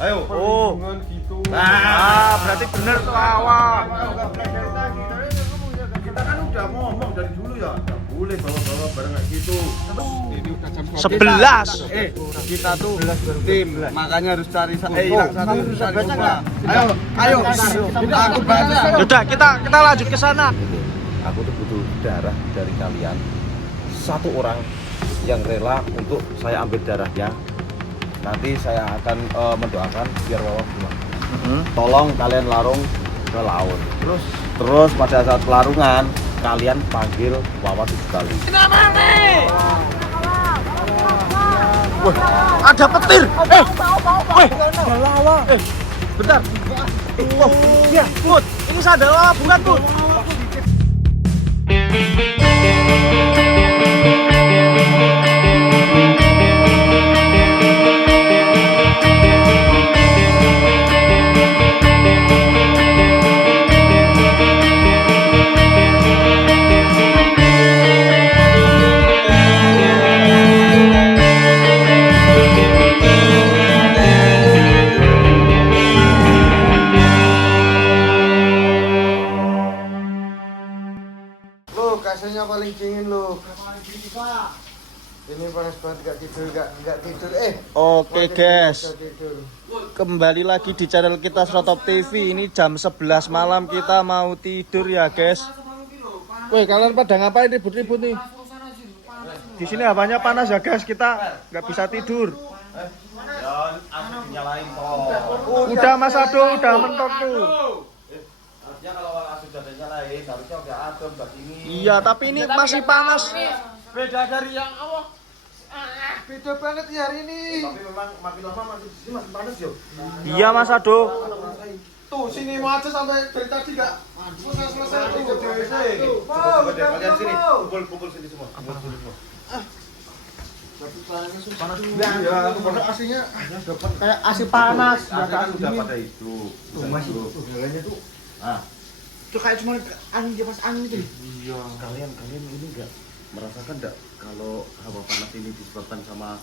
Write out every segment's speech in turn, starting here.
Ayo. Oh. Gitu. Berarti bener tuh awal. Kita kan udah ngomong dari dulu ya, nggak boleh bawa-bawa barang kayak gitu. Ini udah jam 11. Kita tuh tim, makanya harus cari hilang satu harus cari dua. Ayo. Aku baca. Yaudah, kita lanjut ke sana. Aku tuh butuh darah dari kalian. Satu orang yang rela untuk saya ambil darahnya. Nanti saya akan mendoakan biar Wawa pulang. Tolong kalian larung ke laut. Terus pada saat pelarungan kalian panggil Wawa 7 kali. Wah, ada petir. Ada lawa. Bentar. Oh, ya, Put. Ini ada lawa bukan, Put? Kasihnya paling dingin loh. Ini panas banget, gak tidur. Oke, guys. Kembali lagi di channel kita Srotop TV. Ini jam 11 malam kita mau tidur ya, guys. Woi, kalian pada ngapain ribut-ribut nih? Di sini hawanya panas ya, guys. Kita nggak bisa tidur. Udah Mas Ado, udah mentok tuh. Harusnya kalau sudah dinyalain, harusnya udah adem, udah dingin. Iya, tapi ini masih panas. Beda dari yang awal. Beda banget ya hari ini. Tapi memang makin lama masih di sini masih panas yo. Iya, Mas Ado. Tuh, sini mau aja sampai dari tadi gak selesai tuh. Kalian sini, kumpul sini semua. Kumpul semua. Panas ya, pokoknya aslinya kayak AC panas. Kan udah pada itu. Tuh masih udaranya tuh. Itu kayak cuma angin kipas angin itu. Iya. Kalian ini enggak merasakan enggak kalau hawa panas ini disebabkan sama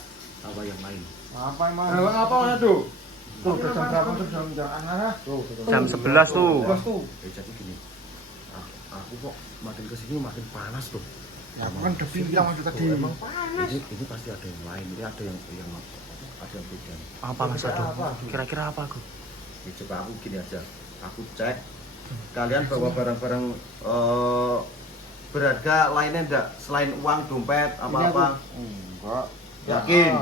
hawa yang lain? Apa emang? Apa mana tuh? Tuh udah jam berapa tuh Jam 11 tuh. Jadi gini. Aku kok makin kesini makin panas tuh. Ya, aku kan udah bilang tadi emang panas. Ini pasti ada yang lain. Ini ada yang beda. Apa Mas Ado? Kira-kira apa, Gu? Ya, coba aku gini aja. Aku cek. Kalian bawa barang-barang berharga lainnya enggak selain uang, dompet, apa-apa? Enggak. Yakin?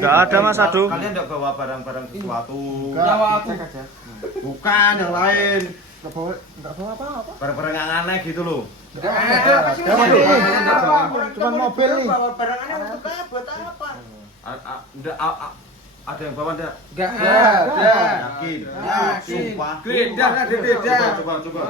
Nggak ada, Mas Ado. Kalian enggak bawa barang-barang sesuatu? Enggak, aku cek aja. Bukan yang lain. Enggak bawa apa-apa. Barang-barang yang aneh gitu loh. Enggak ada. Cuma mobil nih. Bawa barang aneh untuk apa? Buat apa? Ada yang bawa enggak? Enggak ada. Yakin? Sumpah. Beda. Coba.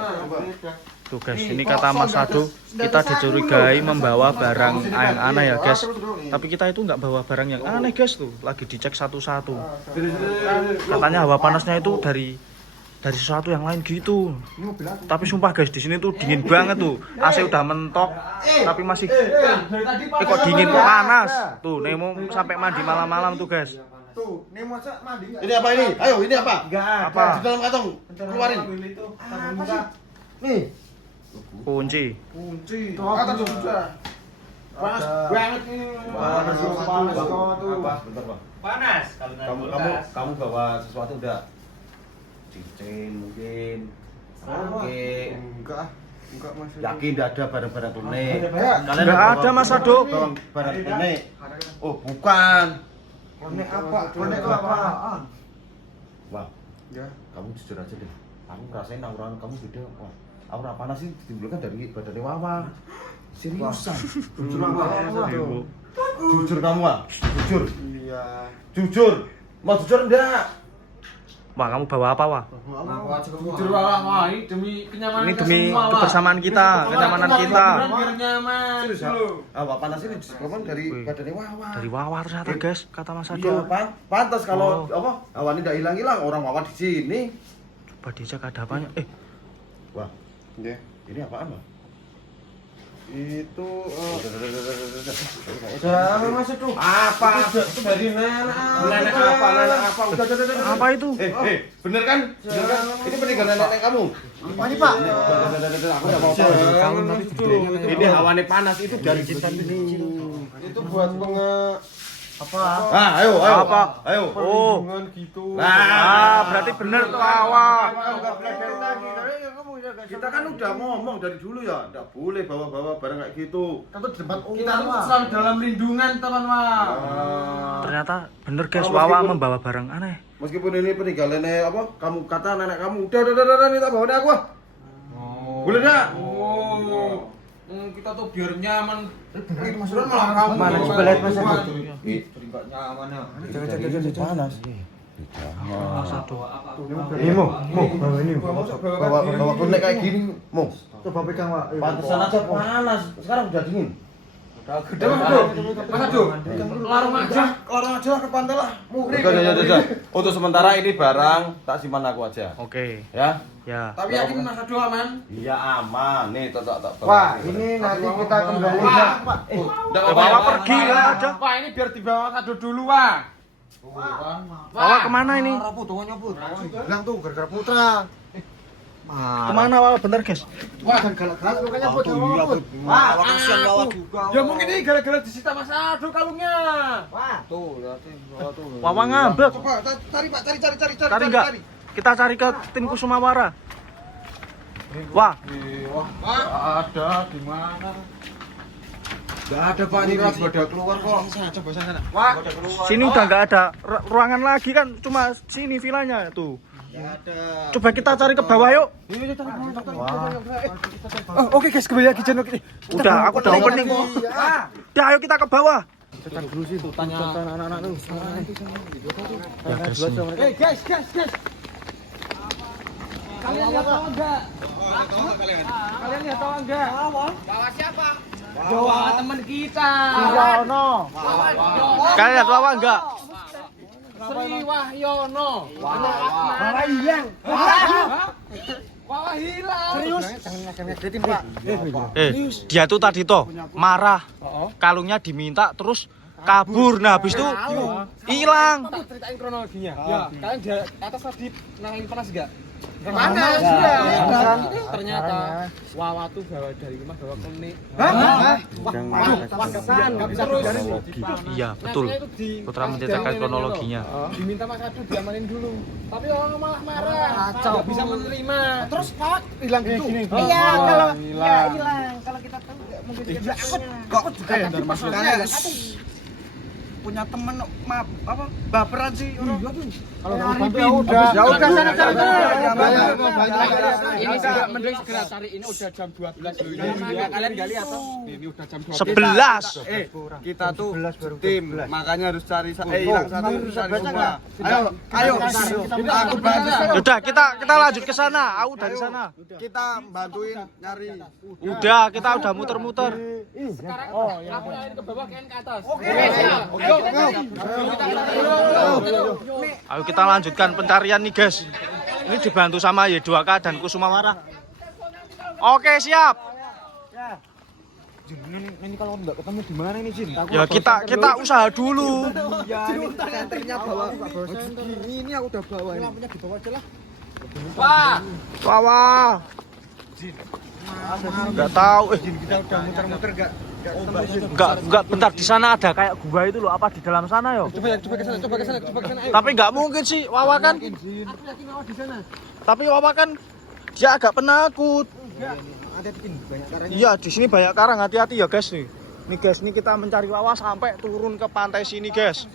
Tuh guys, ini kata Mas Ado, kita dicurigai membawa barang yang aneh ya guys. Tapi kita itu nggak bawa barang yang aneh guys tuh. Lagi dicek satu-satu. Katanya hawa panasnya itu dari sesuatu yang lain gitu. Tapi sumpah guys, di sini tuh dingin banget tuh. AC udah mentok, tapi masih kok dingin panas. Tuh Nemo sampai mandi malam-malam tuh guys. Tuh, Nemo aja mandi. Ini apa ini? Ayo, ini apa? Apa? Di dalam kantong. Keluarin. Apa sih? Nih, Kunci. kunci. Kata juga. Panas banget ini. Panas tuh. Bentar, Bang. Panas kalau naik kulkas. Kamu bawa sesuatu enggak? Cincin mungkin. Oke. Enggak Mas. Yakin enggak ada barang-barang tunai? Nggak ada, Mas Ado. Barang tunai. Oh, bukan. Konek apa? Konek itu apaan? Wah, Ya. kamu jujur aja deh. Aku ngerasain aura kamu beda. Wah, aura panas sih ditimbulkan dari badannya Wawa. Seriusan. Jujur kamu. Jujur kamu, Wah. Jujur. Iya. Jujur. Mau jujur enggak? Wah, kamu bawa apa, Wah? Aku aja jujur wah ini demi kenyamanan Ini demi kebersamaan kita, kenyamanan kita. Biar nyaman. Hawa panas ini disebabkan dari badannya Wawa. Dari Wawa ternyata guys, kata Mas Iya, Ado. pantas kalau apa? Awan ini enggak hilang-hilang orang Wawa di sini. Coba dicek ada apanya. Wah, Iya. ini apaan, Bang? Itu jangan masuk tuh. Apa? Itu dari nenek apa? Udah. Apa itu? Bener kan? Ini peninggalan nenek kamu. Apa nih, Pak? Aku enggak mau tahu. Ini hawane panas itu dari itu buat Apa? ayo. Apa? Ayo. Oh. Gitu. Berarti bener tuh Wawa. Kita kan udah ngomong dari dulu ya, enggak boleh bawa-bawa barang kayak gitu. Kan di depan Kita tuh selalu dalam lindungan teman-teman. Ternyata bener guys, Wawa membawa barang aneh. Meskipun ini peninggalannya apa? Kamu kata nenek kamu. Udah ini tak bawa aku. Boleh enggak? Kita tuh biar nyaman. Maksudnya malah kamu. Mana sebelah Mas? Enggak nyaman ya. Panas. Ini mau bawa ini. Bawa kunek kayak gini, mau. Coba pegang, Pak. Pantesan aja panas. Sekarang udah dingin. Gede Mas Aduh. Larung aja ke pantai lah. Udah. Untuk sementara ini barang tak simpan aku aja. Oke, Ya? ya. Tapi yakin Mas Aduh aman? Iya aman. Nih, tak. Wah, ini nanti kita kembali Pak. Wawa pergi lah aja. Pak, ini biar dibawa Mas Aduh dulu, Pak. Wawa kemana ini? Bilang tuh gara-gara putra. Kemana Wawa? Bentar guys. Wah, galak-galak makanya buat Wah, kasihan bawa juga. Ya mungkin ini gara-gara disita Mas Aduh kalungnya. Wah, Wawa ngambek. coba cari Pak, cari. Cari enggak? Kita cari ke tim Kusumawara. Wah, Ada di mana? Enggak ada Pak, ini lagi pada keluar kok. coba sana. Wah, sini udah nggak ada ruangan lagi kan, cuma sini vilanya tuh. Ada. Coba kita cari ke bawah yuk. Oke guys, kembali lagi channel kita. Udah, aku udah opening. Udah, ayo kita ke bawah. Tanya anak-anak lu. Ya guys. Guys. kalian lihat tahu enggak? Kalian lihat tahu enggak? Bawa siapa? Bawa teman kita. Wahyono. Kalian lihat Wawa enggak? Sri Wahyono. Bawa hilang. Wawa hilang. Serius? Jangan ngagetin, Pak. Dia tuh tadi toh marah. Kalungnya diminta terus kabur. Nah, habis itu hilang. Kamu ceritain kronologinya. Ya, kalian di atas tadi nangain panas enggak? Panas, Sudah. Ternyata Wawa tuh bawa dari rumah bawa klinik. Enggak bisa terus. Iya, betul. Putra menceritakan kronologinya. Diminta Mas Adu diamanin dulu. Tapi orang malah marah. Enggak bisa menerima. Terus Pak Hilang gitu. Iya, kalau ya hilang. Kalau kita tahu nggak mungkin kita Kok juga ya dari maksudnya punya temen baperan sih. Kalau kamu udah sana cari. ini segera mending segera cari, ini udah jam 12 dulu. Ya, kalian enggak lihat toh? Ini udah jam 12. 11. Kita tuh tim, makanya harus cari hilang satu cari semua. Ayo. Aku bantu. Udah, kita lanjut ke sana. Aku dari sana. Kita bantuin nyari. Udah, kita udah muter-muter. Sekarang aku nyalain ke bawah, kalian ke atas. Oke. Ayo kita lanjutkan pencarian nih guys. Ini dibantu sama Y2K dan Kusumawara. Oke, siap. Ini kalau nggak ketemu di mana ini, Jin? Ya kita usaha dulu. Ya, ini senternya bawa. Ini aku udah bawa ini. Lampunya di bawah aja lah. Wah, Wawa. Enggak tahu. Kita udah muter-muter enggak Enggak, bentar di sana ada kayak gua itu loh. Apa di dalam sana yo? Coba ke sana. Ayo. Tapi nggak mungkin sih, Wawa kan. Aku yakin Wawa di sana. Tapi Wawa kan dia agak penakut. Ada bikin banyak karanya. Iya, di sini banyak karang. Hati-hati ya guys nih. Nih guys, ini kita mencari Wawa sampai turun ke pantai sini guys.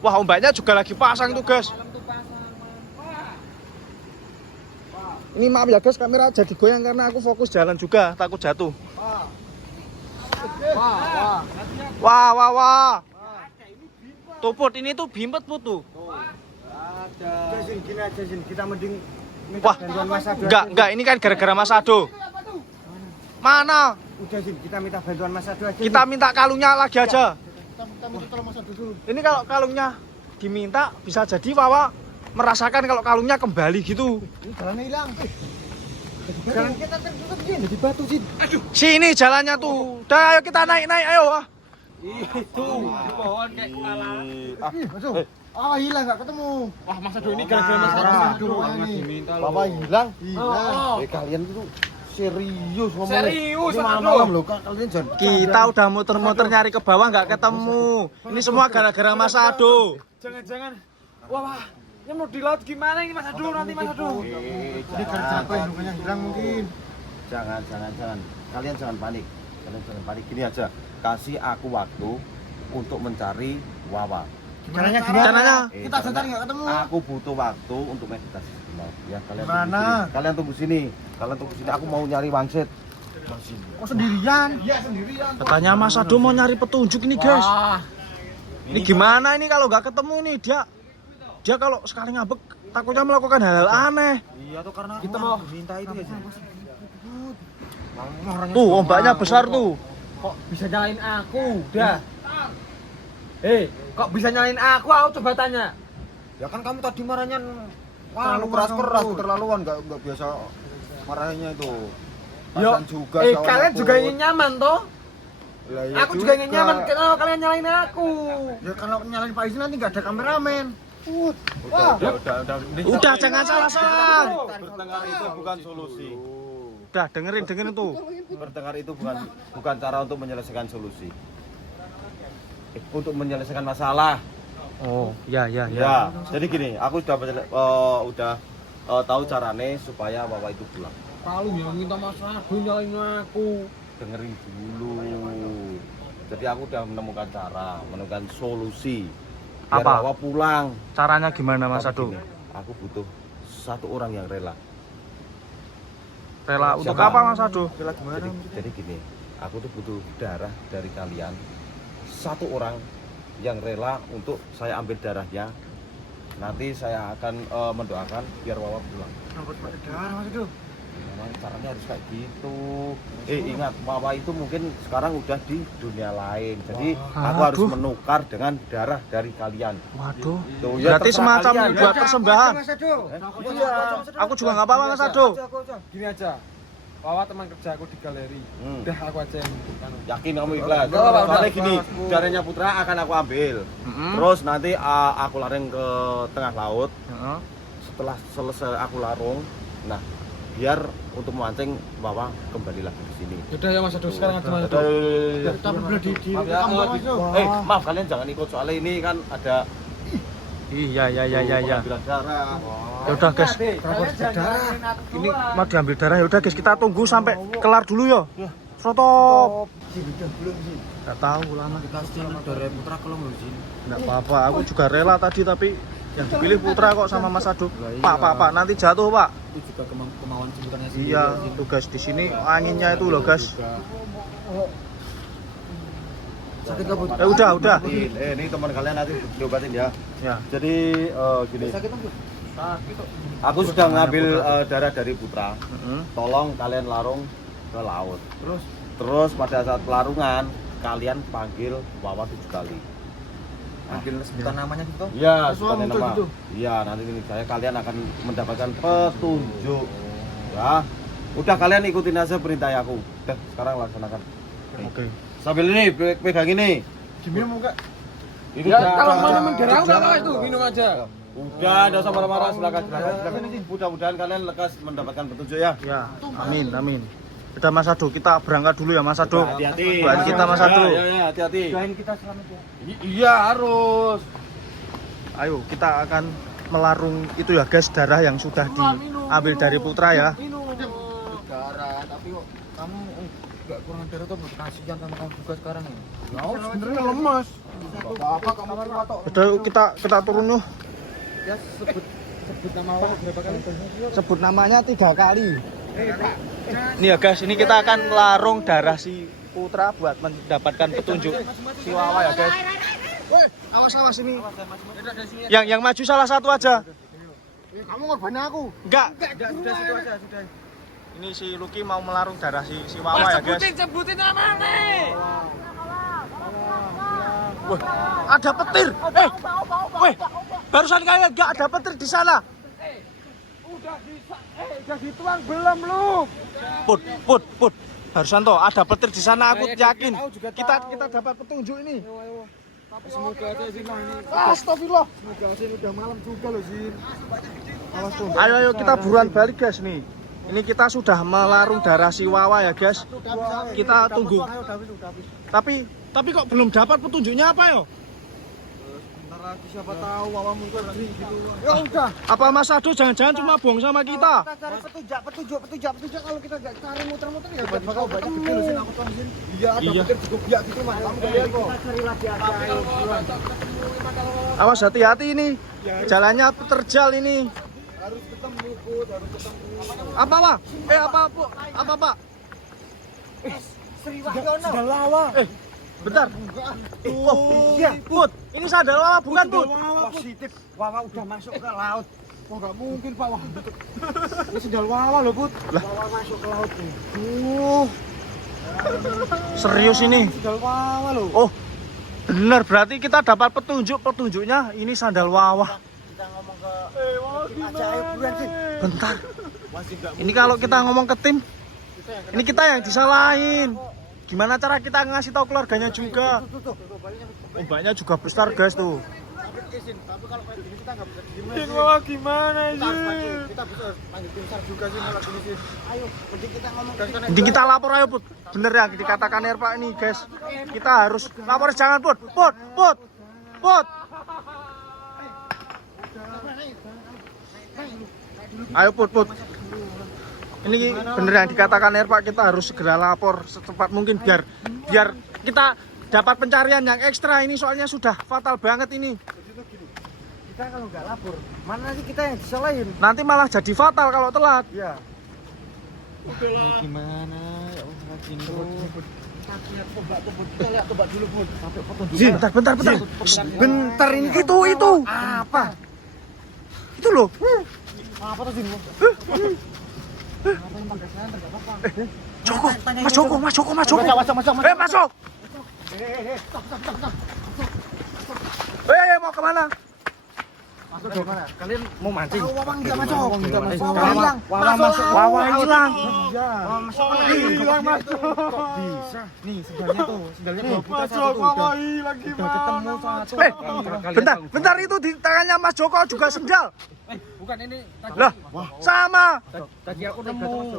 Wah, ombaknya juga lagi pasang tuh guys. Ini maaf ya guys, kamera jadi goyang karena aku fokus jalan juga, takut jatuh. Wah. Tuh Put, ini tuh bimpet Put tuh. Ada. Gini aja, Jin. Kita mending Wah, enggak, ini kan gara-gara Mas Ado. Mana? Udah, Jin, kita minta bantuan Mas Ado aja. Kita minta kalungnya lagi aja. Kita minta tolong Mas Ado dulu. Ini kalau kalungnya diminta bisa jadi Wawa merasakan kalau kalungnya kembali gitu. Ini jalannya hilang. Jalan kita tertutup gini di batu sih. Aduh. Sini jalannya tuh. Udah ayo kita naik ayo. Itu di pohon kayak kepala. Masuk. Hilang nggak ketemu. Wah, Mas Ado ini gara-gara Mas Ado. Diminta loh. Bapak hilang. Hilang. Kalian tuh serius ngomong. Serius, Ini Mas Ado. malam-malam loh, kalian jangan. Kita udah muter-muter nyari ke bawah nggak ketemu. Ini semua gara-gara Mas Ado. Jangan-jangan. Wah, ini mau di laut gimana ini Mas Ado nanti Mas Ado? Ini kan capek rupanya hilang mungkin. Jangan. Kalian jangan panik. Gini aja. Kasih aku waktu untuk mencari Wawa. Caranya Caranya? Kita cari nggak ketemu. Aku butuh waktu untuk meditasi sejenak. Ya, kalian Mana? tunggu sini. Aku mau nyari wangsit. Oh sendirian? Iya sendirian. Katanya Mas Ado mau nyari petunjuk ini guys. Ini gimana ini kalau nggak ketemu nih dia kalau sekali ngambek takutnya melakukan hal-hal aneh. Iya tuh karena Kita mau minta itu ya. Tuh ombaknya besar tuh. kok bisa nyalain aku? Dah. Kok bisa nyalain aku? Aku coba tanya. Ya kan kamu tadi marahnya Terlalu keras, keterlaluan nggak biasa marahnya itu. Yo, Kasian juga sama kalian aku. juga ingin nyaman toh? Lah, iya Aku juga ingin nyaman. Kenapa kalian nyalain aku? Ya kalau nyalain Pak Izin nanti nggak ada kameramen. Udah jangan salah. Bertengkar itu bukan solusi. Udah dengerin tuh. Bertengkar itu bukan cara untuk menyelesaikan solusi. Untuk menyelesaikan masalah. Oh, ya. Ya, jadi gini, aku udah tahu carane supaya Wawa itu pulang. Palu yang minta Mas Ado nyalain aku. Dengerin dulu. Jadi aku udah menemukan solusi. Biar Apa? Wawa pulang. Caranya gimana Mas Tapi Ado? gini, aku butuh satu orang yang rela. Rela untuk Siapa? apa Mas Ado? Jadi gini, aku tuh butuh darah dari kalian. Satu orang yang rela untuk saya ambil darahnya. Nanti saya akan mendoakan biar Wawa pulang. Kenapa Pak darah Mas Edo? Memang caranya harus kayak gitu. Ingat, Wawa itu mungkin sekarang udah di dunia lain. Jadi aku harus Aduh. menukar dengan darah dari kalian. Waduh. Tuh, ya Berarti terserah semacam kalian. buat persembahan. Mas Edo. Iya. Aku juga nggak apa-apa Mas Ado. Gini aja. Wawa teman kerja aku di galeri. Udah aku aja yang Yakin kamu ikhlas? Enggak apa-apa, Soalnya udah. gini, darahnya Putra akan aku ambil. Terus nanti aku lareng ke tengah laut. Heeh. Setelah selesai aku larung, nah biar untuk memancing Wawa kembali lagi ke sini. Yaudah ya Mas Ado sekarang aja Mas Ado. Tapi belum di Maaf ya, Mas Edo. maaf kalian jangan ikut soalnya ini kan ada Iya. pengambilan darah. Ya udah guys, Kalian jangan nyalain aku ini doang. mau diambil darah ya udah guys, kita tunggu sampai kelar dulu ya. Stop. Belum sih. Enggak tahu lama. Dikasih darah Putra kalau nggak sih. Enggak apa-apa, aku juga rela tadi tapi yang dipilih Putra kok sama Mas Ado. Pak, nanti jatuh, Pak. Itu juga kemauan sebutannya sendiri. Iya, tuh guys, di sini anginnya itu loh, guys. Sakit nggak, Bud? Udah. Ini teman kalian nanti diobatin ya. Ya. Jadi gini, Sakit nggak, Bud? aku sudah ngambil darah dari Putra. Heeh. Tolong kalian larung ke laut. Terus pada saat pelarungan kalian panggil Wawa 7 kali. Ambil sebutan namanya gitu. Iya, Semua sebutannya muncul nama. gitu? Iya, nanti ini kalian akan mendapatkan petunjuk. Ya. Udah kalian ikutin aja perintah aku. Udah, sekarang laksanakan. Oke. Sambil ini pegang ini. Gimana mau Kak? Ini Ya kalau mau minum darah udah itu minum aja. Udah, enggak usah marah-marah, silakan. Mudah-mudahan kalian lekas mendapatkan petunjuk ya. Ya, amin. Udah Mas Ado, kita berangkat dulu ya Mas Ado. Hati-hati. Doain kita Mas Ado. Ya, hati-hati. Doain kita selamat ya. Iya, harus. Ayo, kita akan melarung itu ya guys, darah yang sudah diambil dari Putra ya. Darah, tapi kok kamu nggak kurang darah tuh kasihan sama kamu juga sekarang ya. Ya, sebenarnya lemas. Apa kamu atau Udah, kita turun yuk. ya sebut nama awak berapa kali? Sebut namanya 3 kali. Ini ya guys, ini kita akan melarung darah si Putra buat mendapatkan petunjuk si Wawa ya guys. Woi, awas ini. Yang maju salah satu aja. Kamu ngorbanin aku. Enggak. Sudah situ aja, sudah. Ini si Lucky mau melarung darah si Wawa ya guys. Sebutin namanya. Wah, ada petir. Weh, barusan kalian enggak ada petir di sana. Udah dituang belum lu? Put. Harsanto, ada petir di sana aku yakin. Kita dapat petunjuk ini. Semoga aja Zin ini. Astagfirullah. Semoga aja ini udah malam juga loh Zin. Awas tuh. Ayo kita buruan balik guys nih. Ini kita sudah melarung darah si Wawa ya guys. Kita tunggu. Tapi kok belum dapat petunjuknya apa yo? Bentar lagi siapa tahu Wawa muncul gitu. Ya udah. Apa Mas Ado jangan-jangan cuma bohong sama kita? Kita cari petunjuk kalau kita nggak cari muter-muter ya Hebat bakal banyak ketemu. gede loh Zin aku tahu Zin. Iya ada pikir cukup biak gitu mah. Kamu kalian kok. Kita cari lagi aja. Ayo, buruan. Awas hati-hati ini. Jalannya terjal ini. Harus ketemu Put, harus ketemu. Apa Pak? Apa Pak? Sri Wahyono. Sudah lawa. Bentar. Oh, iya, Put. Ini sandal Wawa bukan, Put? Positif. Wawa udah masuk ke laut. Wah nggak mungkin Pak. Wah. Ini sendal Wawa loh Put. Wawa masuk ke laut nih. Serius ini? Sendal Wawa loh. Oh, benar. Berarti kita dapat petunjuknya ini sandal Wawa. Kita ngomong ke tim aja ayo buruan sih. Bentar. Ini kalau kita ngomong ke tim, ini kita yang disalahin. Gimana cara kita ngasih tahu keluarganya juga? Ombaknya juga besar guys tuh. Tapi kalau kayak gini kita nggak bisa diem Ini Wawa gimana Kita bisa panggil tim SAR juga sih kalau gini sih. Ayo, mending kita ngomong ke tim. Mending kita lapor ayo Put. Bener ya dikatakan Erpa ini guys. Kita harus lapor jangan Put. Put. Ayo Put. Ini bener yang dikatakan Erpa, kita harus segera lapor secepat mungkin biar kita dapat pencarian yang ekstra ini soalnya sudah fatal banget ini. Kita kalau nggak lapor, mana sih kita yang disalahin? Nanti malah jadi fatal kalau telat. Ya. Gimana ya Allah gini. Kita lihat coba dulu Put. Sampai petunjuk. Zin, bentar. Bentar ini Itu. apa? Itu loh. Apa tuh Zin? Joko. Mas Joko. Masuk. Masuk. Mau kemana? Masuk ke mana? Kalian mau mancing? Wawa enggak masuk. Wawa masuk. Wawa hilang. Iya. Hilang masuk. Bisa. Nih sendalnya tuh. Sendalnya bawa kita satu tuh. Udah ketemu satu. Bentar itu di tangannya Mas Joko juga sendal. Bukan ini. Lah, sama. Tadi aku nemu.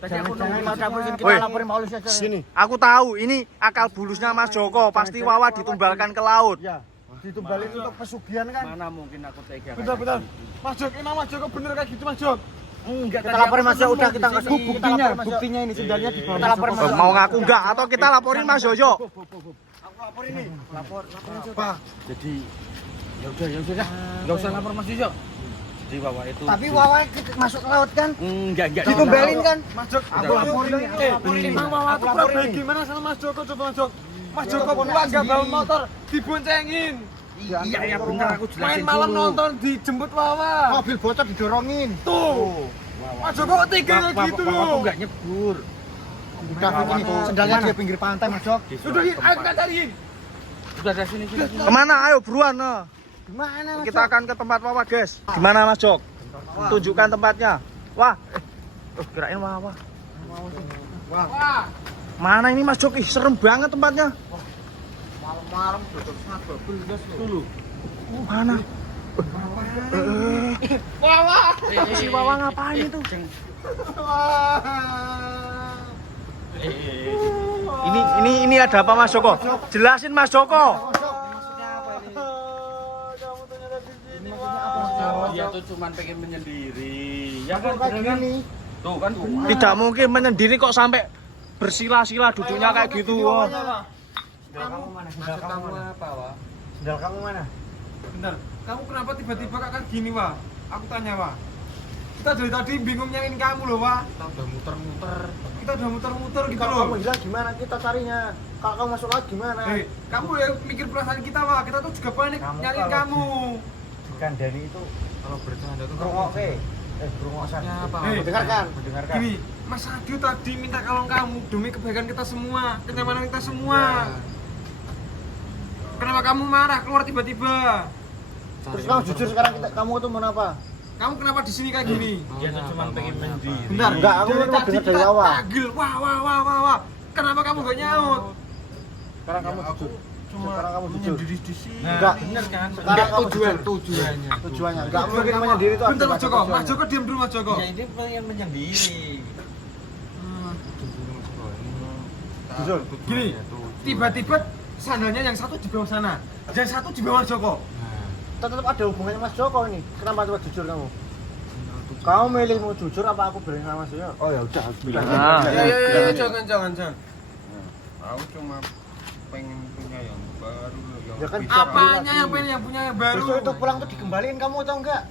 Tadi aku nemu di dapur Zin. Woi. Kita laporin polisi aja. Sini. Aku tahu ini akal bulusnya Mas Joko. Pasti Wawa ditumbalkan ke laut. Ya. Ditumbalin untuk pesugihan kan? Mana mungkin aku tega. Bentar. Mas Jok, emang Mas Joko bener kayak gitu Mas Jok? Enggak, Kita laporin Mas Jok, udah kita kasih buktinya ini sendalnya di bawah. Kita laporin Mas Jok. Mau ngaku enggak atau kita laporin Mas Jojo? Aku lapor ini. Lapor apa? Jadi ya udah. Enggak usah lapor Mas Jojo. Jadi Wawa itu. Tapi Wawa masuk ke laut kan? enggak. Ditumbalin kan? Mas Jok, aku laporin ini. Emang Wawa tuh problem gimana sama Mas Joko? Coba Mas Jok. Mas Joko pulang nggak bawa motor, diboncengin. Iya benar aku jelasin. Main malam nonton dijemput Wawa. Mobil bocor didorongin. Tuh. Mas Joko kok tega kayak gitu Wawa loh. aku enggak nyebur. Udah ini sendalnya di pinggir pantai Mas Jok. Sudah yuk, ayo kita cariin. Sudah dari sini. Kemana? Ayo buruan. Gimana Mas Kita akan ke tempat Wawa guys. Gimana Mas Jok? Tunjukkan tempatnya. Wah. Kirain Wawa. Wah. Mana ini Mas Jok? Ih, serem banget tempatnya. Malam-malam tutup snapper. Dulu. Mana? Wawa. Si Wawa ngapain itu? Ini ada apa Mas Joko? Jelasin Mas Joko. Dia tuh cuma pengen menyendiri. Ya kan bener kan? Tuh kan. Tidak mungkin menyendiri kok sampai bersila-sila duduknya kayak gitu. Sendal kamu mana? Sendal kamu apa, Wah? Sendal kamu mana? Bentar, kamu kenapa tiba-tiba kakak gini, Wah? Aku tanya, Wah. Kita dari tadi bingung nyariin kamu loh, Wah. Kita udah muter-muter gitu Kalau loh. kamu hilang gimana kita carinya? Kalau kamu masuk laut gimana? Kamu yang mikir perasaan kita, Wah. Kita tuh juga panik nyariin kamu. Kan Dani itu kalau bercanda tuh Berungosan. Apa? Dengarkan. Gini, Mas Adu tadi minta kalung kamu demi kebaikan kita semua, kenyamanan kita semua. Kenapa kamu marah keluar tiba-tiba? Terus kamu jujur sekarang kamu itu mau apa? Kamu kenapa di sini kayak gini? Dia tuh cuma pengen mendiri. Bentar, Enggak, aku dari memang tadi dengar dari kita awal. panggil, wah. Kenapa kamu gak nyaut? Sekarang kamu jujur. Sekarang kamu jujur. Menyendiri di sini. Enggak. Bener kan? Sekarang kamu tujuannya. Tujuannya. Enggak mungkin menyendiri itu Bentar ada Mas Joko, tujuannya. Mas Joko diam dulu Mas Joko. Ya ini pengen menyendiri. Jujur. Gini, tiba-tiba sandalnya yang satu di bawah sana, yang satu di bawah Mas Joko. Tetap ada hubungannya Mas Joko ini. Kenapa coba jujur kamu? Kamu milih mau jujur apa aku berani sama Mas Joko? Oh ya udah, bilang. Ah. Ya, jangan. Aku cuma pengen punya yang baru, Ya kan bisa apanya yang pengen yang punya yang baru? Besok itu pulang tuh dikembaliin kamu atau enggak?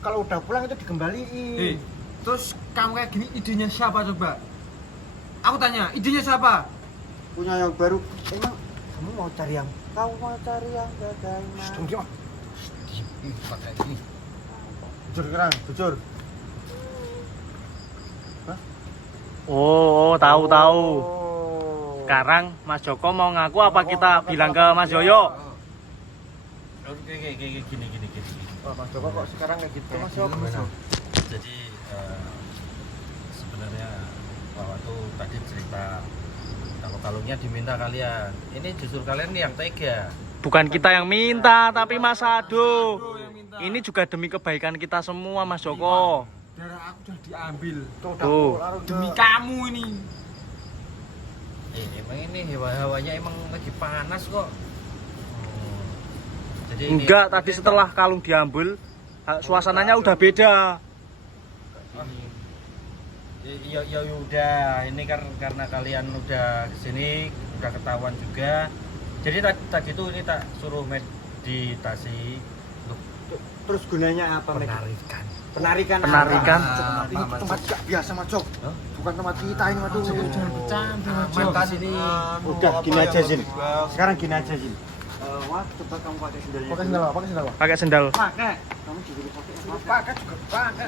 Kalau udah pulang itu dikembaliin. Terus kamu kayak gini idenya siapa coba? Aku tanya, idenya siapa? Punya yang baru. Emang kamu mau cari yang bagaimana? Jujur sekarang, jujur. Oh, tahu. Oh. Sekarang Mas Joko mau ngaku apa kita bilang ke Mas Yoyo? Oke, gini. Oh, Mas Joko kok sekarang kayak gitu Mas Joko? Jadi sebenarnya Wawa tuh tadi cerita kalau kalungnya diminta kalian. Ini justru kalian yang tega. Bukan kita yang minta, tapi Mas Ado. Ini juga demi kebaikan kita semua, Mas Joko. Darah aku udah diambil. Tuh. Demi kamu ini. Emang ini hawanya emang lagi panas kok. Jadi ini- Enggak, tadi setelah kalung diambil, suasananya udah beda. Ya udah, ini kan karena kalian udah kesini, udah ketahuan juga. Jadi tadi tuh ini tak suruh meditasi. Terus gunanya apa? Penarikan. Penarikan. Penarikan. Ini tempat gak biasa Mas Jok. Bukan tempat kita ini Mas Jok. Jangan bercanda Mas Joko. Mantan ini. Udah gini aja Zin. Sekarang gini aja Zin. Wah, coba kamu pakai sendalnya. Pakai sendal. Pakai sendal. Pakai. Kamu juga pakai. Pakai juga pakai.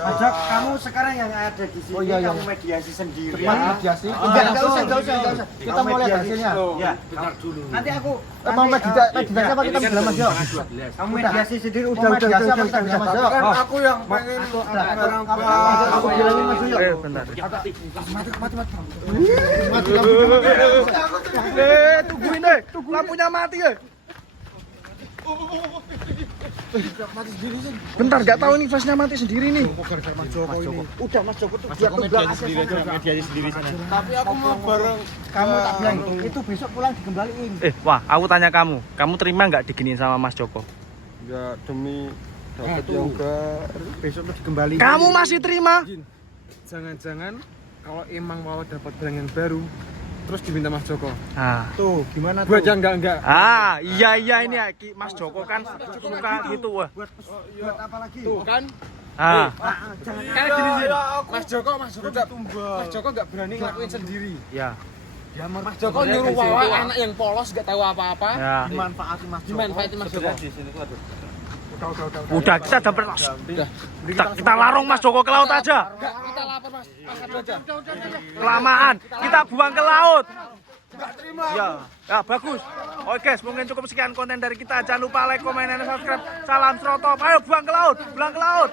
Mas Jok, kamu sekarang yang ada di sini, kamu mediasi sendiri. Mediasi? Enggak usah. Kita mau lihat hasilnya. Ya. Bentar dulu. Nanti aku mau mediasi apa kita bilang Mas Jok? Kamu mediasi sendiri udah mediasi apa kita bilang Mas Jok? Kan aku yang pengen Aku bilangin Mas Jok. Bentar. Mati. Tungguin deh. Lampunya mati ya. Bentar, nggak tahu nih flashnya mati sendiri nih. Mas Joko ini. Udah Mas Joko tuh dia mediasi sendiri sana. Tapi aku mau bareng. Kamu tak bilang itu besok pulang dikembaliin. Wah, aku tanya kamu terima nggak diginiin sama Mas Joko? Ya demi dapat yang baru. Besok tuh dikembaliin. Kamu masih terima? Jangan-jangan kalau emang mau dapat barang yang baru, terus diminta Mas Joko. Ah. Tuh, gimana tuh? Buat yang enggak. Ah, iya ini Mas Joko kan suka gitu wah. Buat apa lagi? Tuh kan? Ah, Kayak gini sih. Mas Joko enggak berani ngelakuin sendiri. ya. Mas Joko nyuruh Wawa anak yang polos enggak tahu apa-apa. Ya. Dimanfaatin Mas Joko. Dimanfaatin Mas Joko. Udah kita dapat kita larung Mas Joko ke laut aja. Enggak, kita lapor Mas. Mas Ado aja. Kelamaan. Kita buang ke laut. Ya, bagus. Oke guys, mungkin cukup sekian konten dari kita. Jangan lupa like, komen, dan subscribe. Salam Srotop. Ayo buang ke laut.